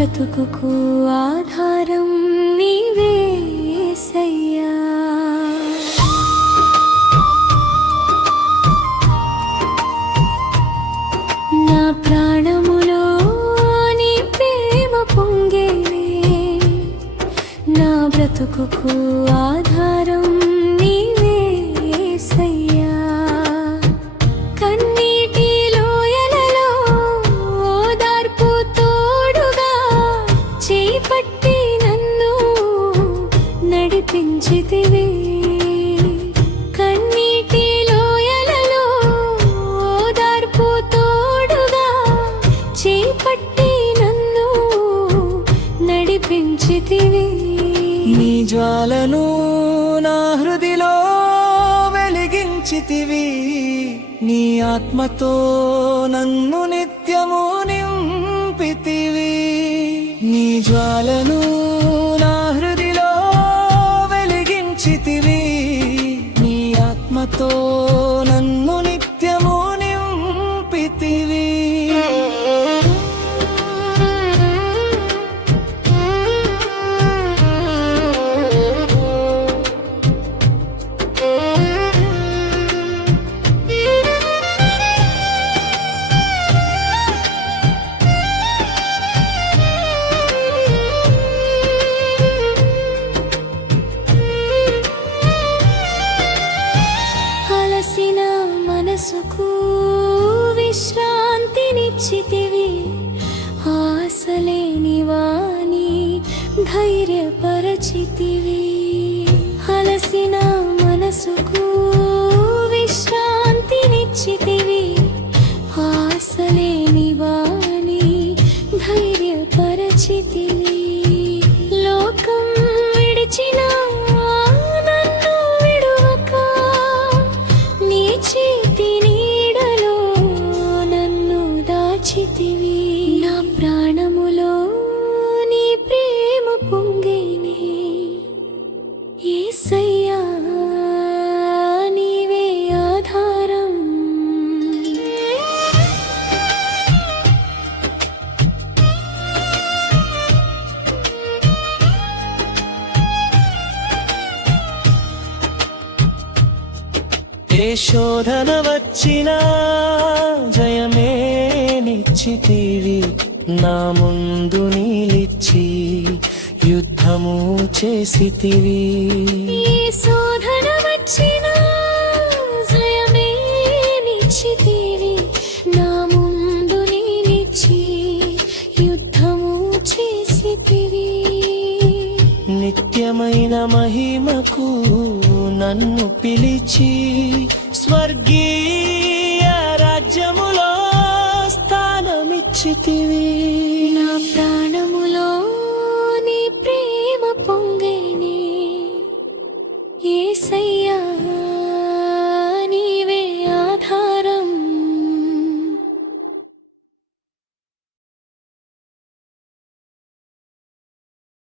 బ్రతుకుకు ఆధారం నీవే యేసయ్యా. నా ప్రాణములో నీ ప్రేమ పొంగేనే, నా బ్రతుకుకు ఆధారం నీవే యేసయ్యా. కన్నీటి లోయలలో ఓదార్పు తోడుగా చేపట్టి నన్ను నడిపించితివి. కన్నీటి లోయలలో ఓదార్పు తోడుగా చేపట్టి నన్ను నడిపించితివి. నీ జ్వాలను నా హృదిలో వెలిగించితివి, నీ ఆత్మతో నన్ను నిత్యము నింపితివి. నీ జ్వాలను నా హృదిలో వెలిగించితివి, నీ ఆత్మతో నన్ను నిత్యము నింపితివి. అలసిన మనసుకు విశ్రాంతినిచ్చితివి, ఆశలేని వాని ధైర్యపరచితివి. అలసిన మనసుకు విశ్రాంతినిచ్చితివి, ఆశలేని వాని ధైర్యపరచితివి. లోకం విడిచిన నన్ను విడువక, నీ చేతి నీడలో నన్ను దాచితివి. నా ప్రాణములో నీ ప్రేమ పొంగేనే, యేసయ్యా నీవే ఆధారం. ఏ శోధన వచ్చినా జయమే నిచ్చితివి, నా ముందు నిలిచి యుద్ధము చేసితివి. ఏ శోధన వచ్చినా జయమే నిచ్చితివి, నా ముందు నిలిచి యుద్ధము చేసితివి. నిత్యమైన మహిమకు నన్ను పిలిచి స్వర్గీయ రాజ్యములో స్థానమిచ్చితివి. నా